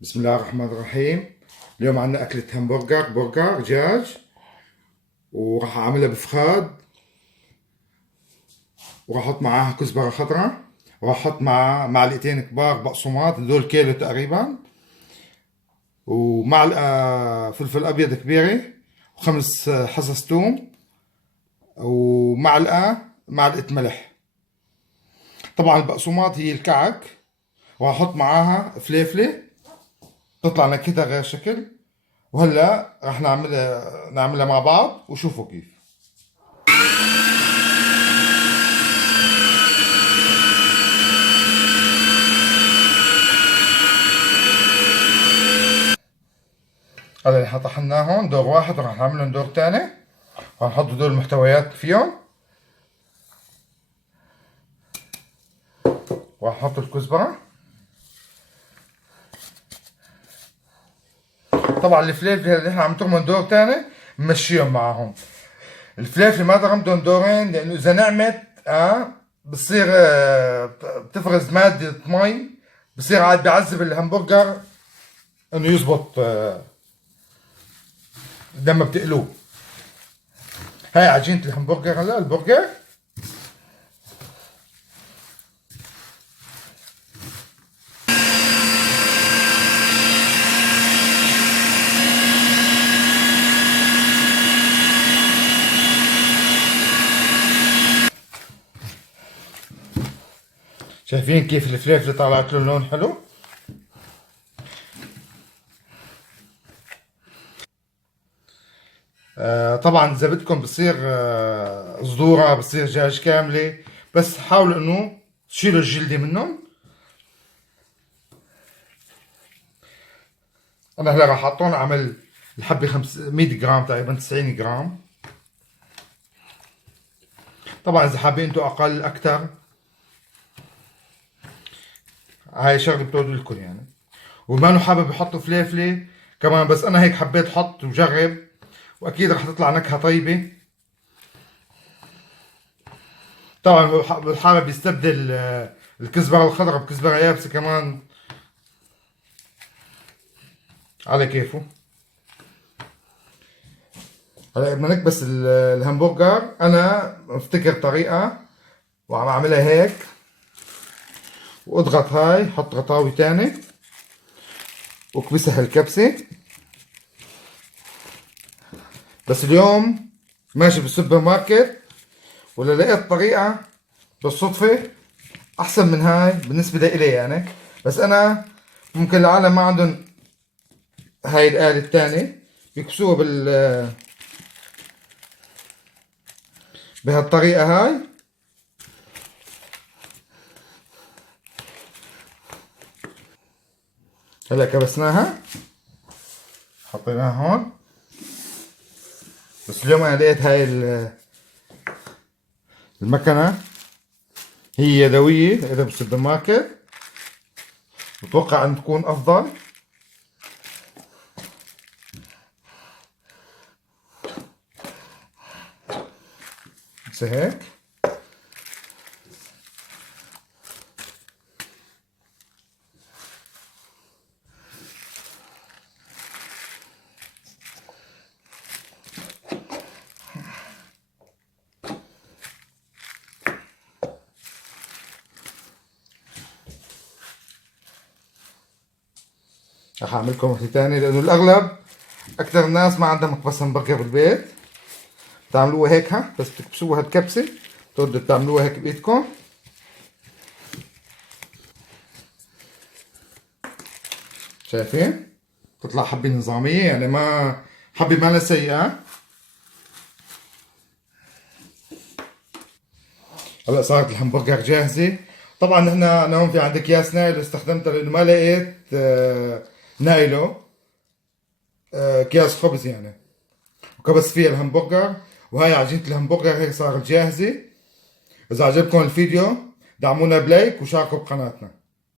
بسم الله الرحمن الرحيم. اليوم عندنا أكلة همبرجر، برجر دجاج، وراح أعملها بفخاد، وراح أحط معاها كزبرة خضراء، وراح أحط معها معلقتين كبار بقسماط، هدول كيلو تقريبا، ومعلقة فلفل أبيض كبيرة، وخمس حصص توم، ومعلقة ملح. طبعا البقسماط هي الكعك، وراح أحط معاها فليفلة تطلع نكهتها غير شكل. وهلا رح نعملها مع بعض وشوفوا كيف. هلا نحن طحناهم دور واحد، رح نعملهم دور تاني، رح نحط هدول المحتويات فيهم، ورح نحط الكزبرة. طبعا الفليفل اللي نحن عم نترمهم دور تاني نمشيهم معهم. الفليفل ما ضرمتهم دورين لانه اذا نعمت بتصير بتفرز مادة مي، بصير عاد بيعذب الهمبرجر انه يزبط لما بتقلوه. هاي عجينة الهمبرجر. هلا البرجر شايفين كيف الفليفلة طلعت له لون حلو؟ طبعا اذا بدكم بصير صدورة، بصير دجاج كاملة، بس حاولوا انه تشيلوا الجلدة منهم. انا هلا راح احطهم، عمل الحبة 500 جرام تقريبا، 90 جرام. طبعا اذا حابين انتوا اقل اكتر، هاي شغلة بتقول لكم يعني. وما انه حابب يحطوا فليفلة كمان، بس انا هيك حبيت احط وجرب، واكيد رح تطلع نكهة طيبة. طبعا لو حابب يستبدل الكزبرة الخضراء بكزبرة يابسة كمان، على كيفه. هلا بدنا نكبس الهمبرجر. انا مفتكر طريقة وعم اعملها هيك، واضغط هاي، حط غطاوي تاني واكبسها الكبسة. بس اليوم ماشي بالسوبر ماركت، ولا لقيت طريقة بالصدفة احسن من هاي بالنسبة لإلي يعني. بس انا ممكن العالم ما عندهم هاي الآلة التانية، يكبسوها بهالطريقة هاي. هلا كبسناها، حطيناها هون. بس اليوم انا لقيت هاي المكنة هي يدوية، لقيتها بالسوبر ماركت، بتوقع ان تكون افضل. بس هيك رح اعمل لكم وحدة تانية، لانه الاغلب اكثر الناس ما عندها مكبس همبرجر بالبيت، بتعملوها هيك. بس بتكبسوها الكبسة، بتقدروا تعملوها هيك بايدكم. شايفين؟ تطلع حبة نظامية يعني، ما حبة ما سيئة. هلا صارت الهمبرجر جاهزة. طبعا انا هون في عندي اكياس نايلو استخدمتها لانه ما لقيت نايلو، اكياس خبز يعني، وكبس فيها الهمبرجر. وهي عجينة الهمبرجر هيك صارت جاهزة. اذا عجبكم الفيديو دعمونا بلايك وشاركوا بقناتنا.